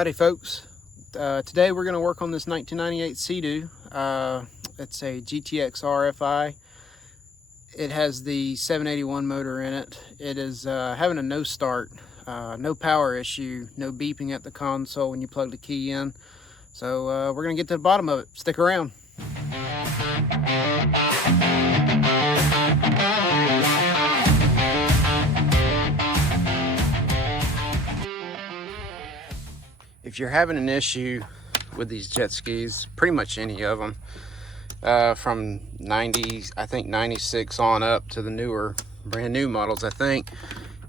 Howdy folks. Today we're going to work on this 1998 Sea Doo. It's a GTX RFI. It has the 781 motor in it. It is having a no start, no power issue, no beeping at the console when you plug the key in. So we're going to get to the bottom of it. Stick around. If you're having an issue with these jet skis, pretty much any of them, from 90s, I think 96 on up to the newer, brand new models, I think,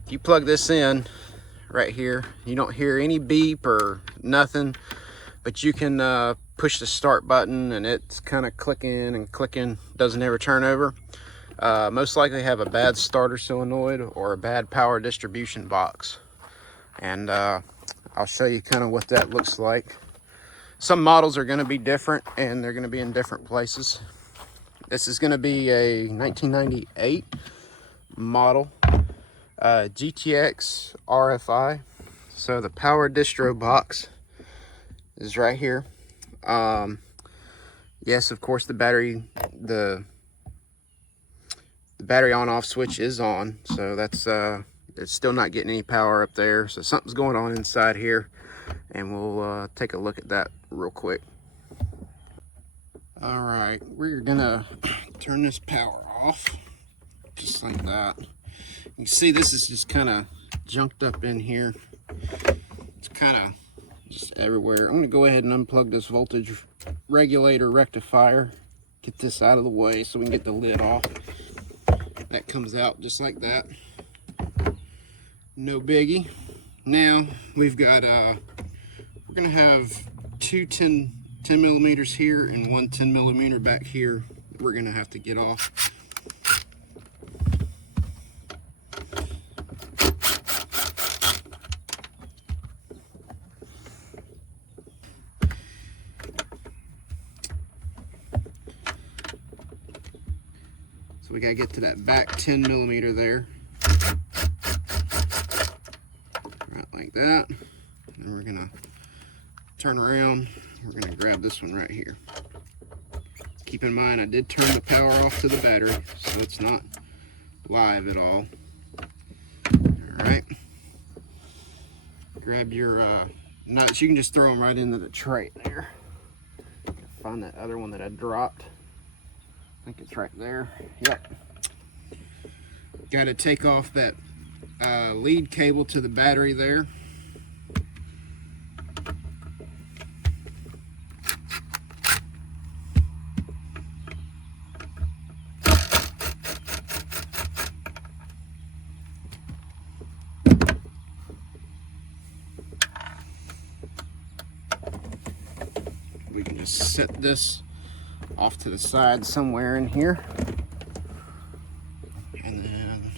if you plug this in right here, you don't hear any beep or nothing, but you can push the start button and it's kind of clicking and clicking, doesn't ever turn over. Most likely have a bad starter solenoid or a bad power distribution box. And I'll show you kind of what that looks like. Some models are going to be different and they're going to be in different places. This is going to be a 1998 model GTX RFI. So the power distro box is right here. Yes, of course the battery on off switch is on, so that's it's still not getting any power up there, so something's going on inside here, and we'll take a look at that real quick. All right, we're gonna turn this power off just like that. You can see this is just kind of junked up in here. It's kind of just everywhere. I'm gonna go ahead and unplug this voltage regulator rectifier, get this out of the way so we can get the lid off. That comes out just like that. No biggie. Now we've got we're gonna have two 10 millimeters here and one 10 millimeter back here that we're gonna have to get off. So we gotta get to that back 10 millimeter there. Right like that. And we're gonna turn around. We're gonna grab this one right here. Keep in mind, I did turn the power off to the battery, so it's not live at all. All right. Grab your nuts. You can just throw them right into the tray there. Find that other one that I dropped. I think it's right there. Yep. Got to take off that lead cable to the battery there. We can just set this off to the side somewhere in here. And then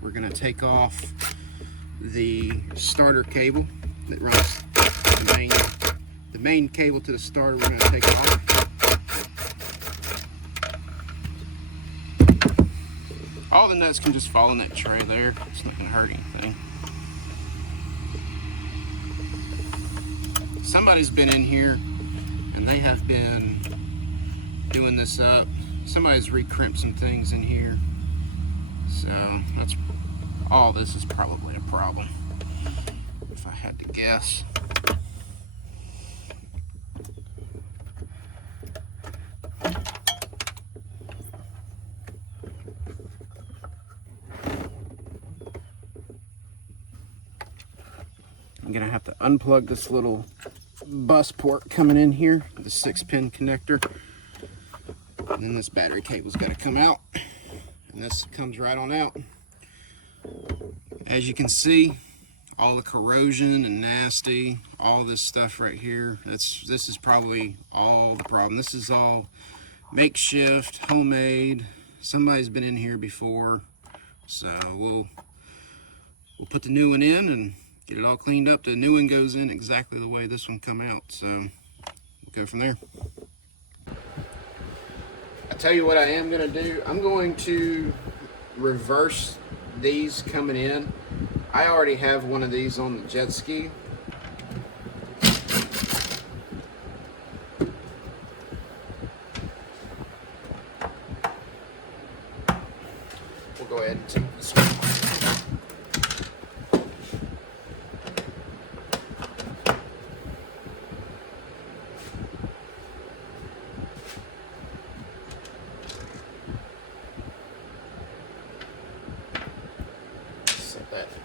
we're going to take off the starter cable that runs the main cable to the starter. We're going to take off. All the nuts can just fall in that tray there. It's not going to hurt anything. Somebody's been in here and they have been doing this up. Somebody's re-crimped some things in here. So that's all. This is probably a problem, if I had to guess. I'm gonna have to unplug this little bus port coming in here, the 6-pin connector. And then this battery cable's got to come out, and this comes right on out. As you can see, all the corrosion and nasty, all this stuff right here, this is probably all the problem. This is all makeshift, homemade. Somebody's been in here before, so we'll put the new one in and get it all cleaned up. The new one goes in exactly the way this one come out, so we'll go from there. I tell you what I am going to do. I'm going to reverse these coming in. I already have one of these on the jet ski,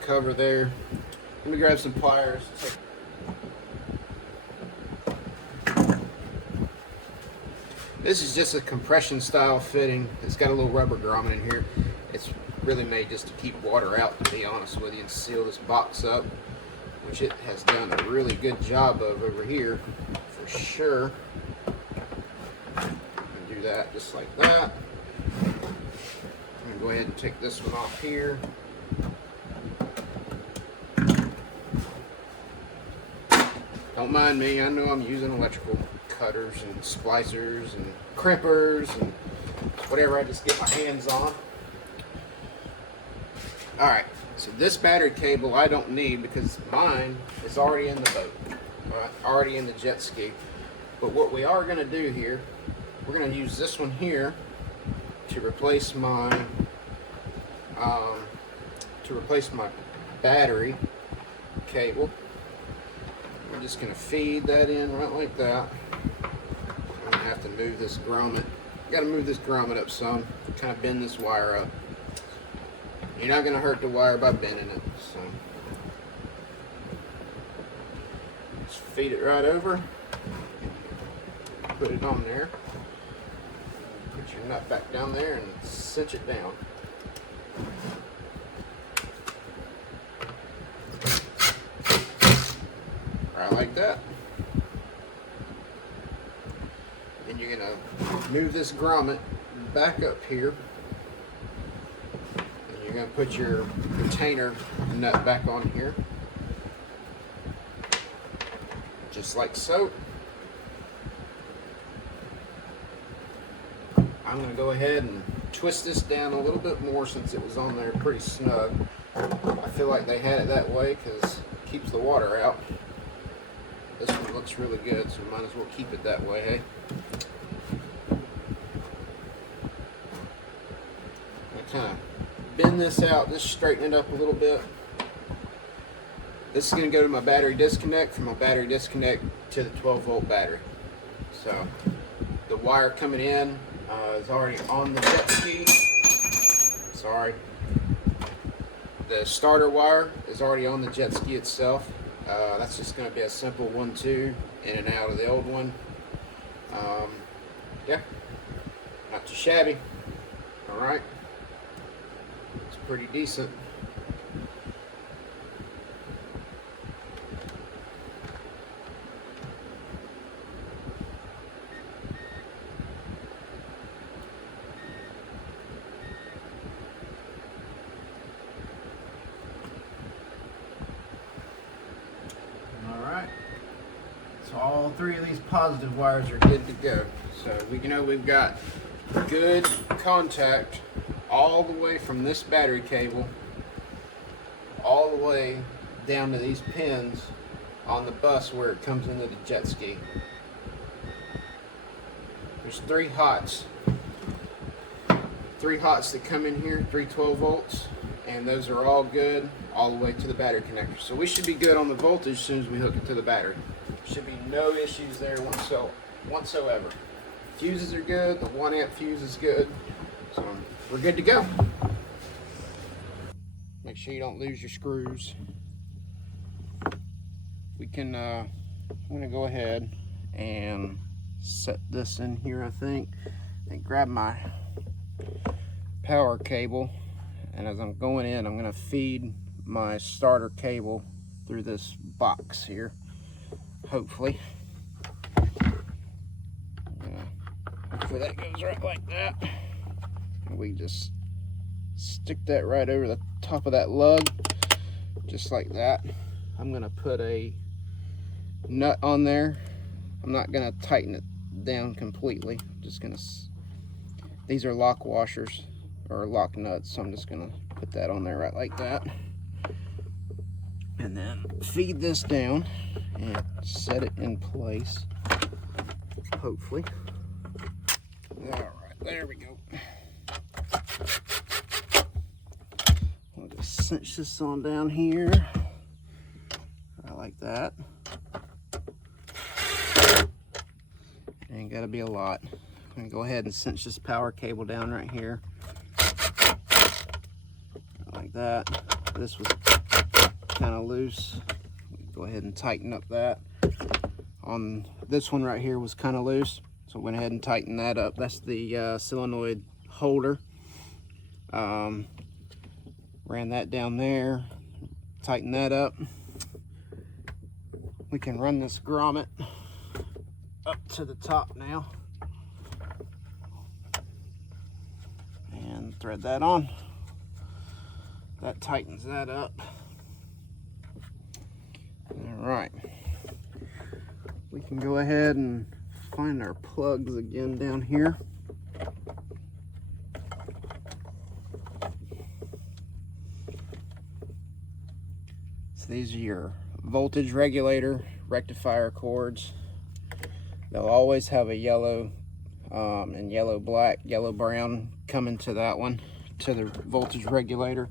cover there. Let me grab some pliers. This is just a compression style fitting. It's got a little rubber grommet in here. It's really made just to keep water out, to be honest with you, and seal this box up, which it has done a really good job of over here, for sure. Do that just like that. I'm gonna go ahead and take this one off here. Don't mind me, I know I'm using electrical cutters and splicers and crimpers and whatever I just get my hands on. Alright, so this battery cable I don't need because mine is already in the boat, right? Already in the jet ski. But what we are going to do here, we're going to use this one here to replace my battery cable. We're just going to feed that in right like that. I'm going to have to move this grommet. Got to move this grommet up some, kind of bend this wire up. You're not going to hurt the wire by bending it. So just feed it right over. Put it on there. Put your nut back down there and cinch it down. Right like that. Then you're going to move this grommet back up here. And you're going to put your retainer nut back on here. Just like so. I'm going to go ahead and twist this down a little bit more since it was on there pretty snug. I feel like they had it that way because it keeps the water out. This one looks really good, so might as well keep it that way, hey? I kind of bend this out, just straighten it up a little bit. This is going to go to my battery disconnect, from my battery disconnect to the 12-volt battery. So the wire coming in is already on the jet ski. Sorry. The starter wire is already on the jet ski itself. That's just going to be a simple 1-2 in and out of the old one. Yeah, not too shabby. All right, it's pretty decent. So all three of these positive wires are good to go. So we know we've got good contact all the way from this battery cable all the way down to these pins on the bus where it comes into the jet ski. There's three hots that come in here, 12 volts, and those are all good all the way to the battery connector. So we should be good on the voltage as soon as we hook it to the battery. Should be no issues there whatsoever. Fuses are good, the 1 amp fuse is good, so we're good to go. Make sure you don't lose your screws. We can, I'm gonna go ahead and set this in here, I think, and grab my power cable, and as I'm going in, I'm gonna feed my starter cable through this box here. Hopefully that goes right like that. And we just stick that right over the top of that lug, just like that. I'm gonna put a nut on there. I'm not gonna tighten it down completely. I'm just gonna, these are lock washers or lock nuts, so I'm just gonna put that on there right like that. And then feed this down and set it in place, hopefully. All right, there we go. I'll just cinch this on down here. I like that. Ain't gotta be a lot. I'm gonna go ahead and cinch this power cable down right here. Like that. This was kind of loose. Go ahead and tighten up that. On this one right here was kind of loose, so I went ahead and tightened that up. That's the solenoid holder. Ran that down there, tighten that up. We can run this grommet up to the top now and thread that on. That tightens that up. All right, we can go ahead and find our plugs again down here. So these are your voltage regulator rectifier cords. They'll always have a yellow and yellow black, yellow brown coming to that one, to the voltage regulator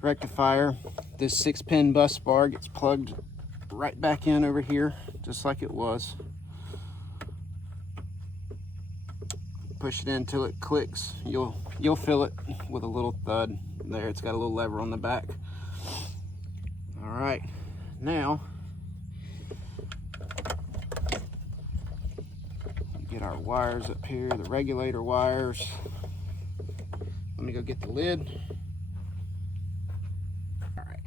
rectifier. This 6-pin bus bar gets plugged right back in over here, just like it was. Push it in until it clicks. You'll feel it with a little thud. There, it's got a little lever on the back. All right, now get our wires up here, the regulator wires. Let me go get the lid. All right.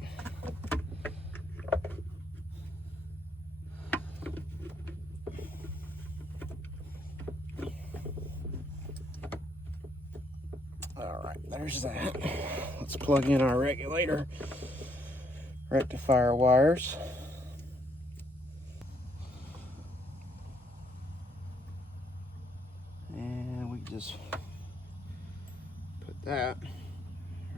All right, there's that. Let's plug in our regulator rectifier wires. And we just put that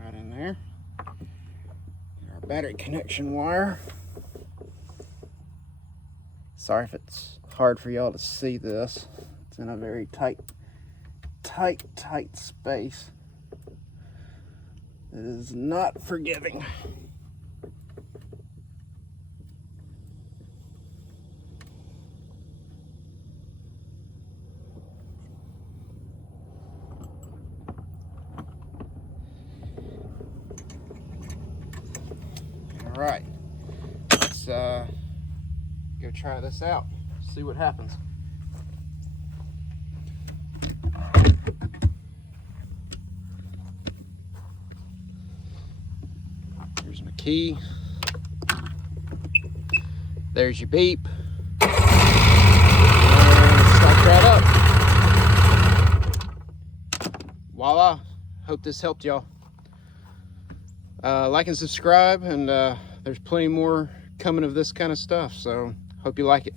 right in there. Our battery connection wire. Sorry if it's hard for y'all to see this. It's in a very tight space. It is not forgiving. All right, let's go try this out, see what happens. Here's my key. There's your beep. And start that up. Voila. Hope this helped y'all. Like and subscribe, and there's plenty more coming of this kind of stuff, so hope you like it.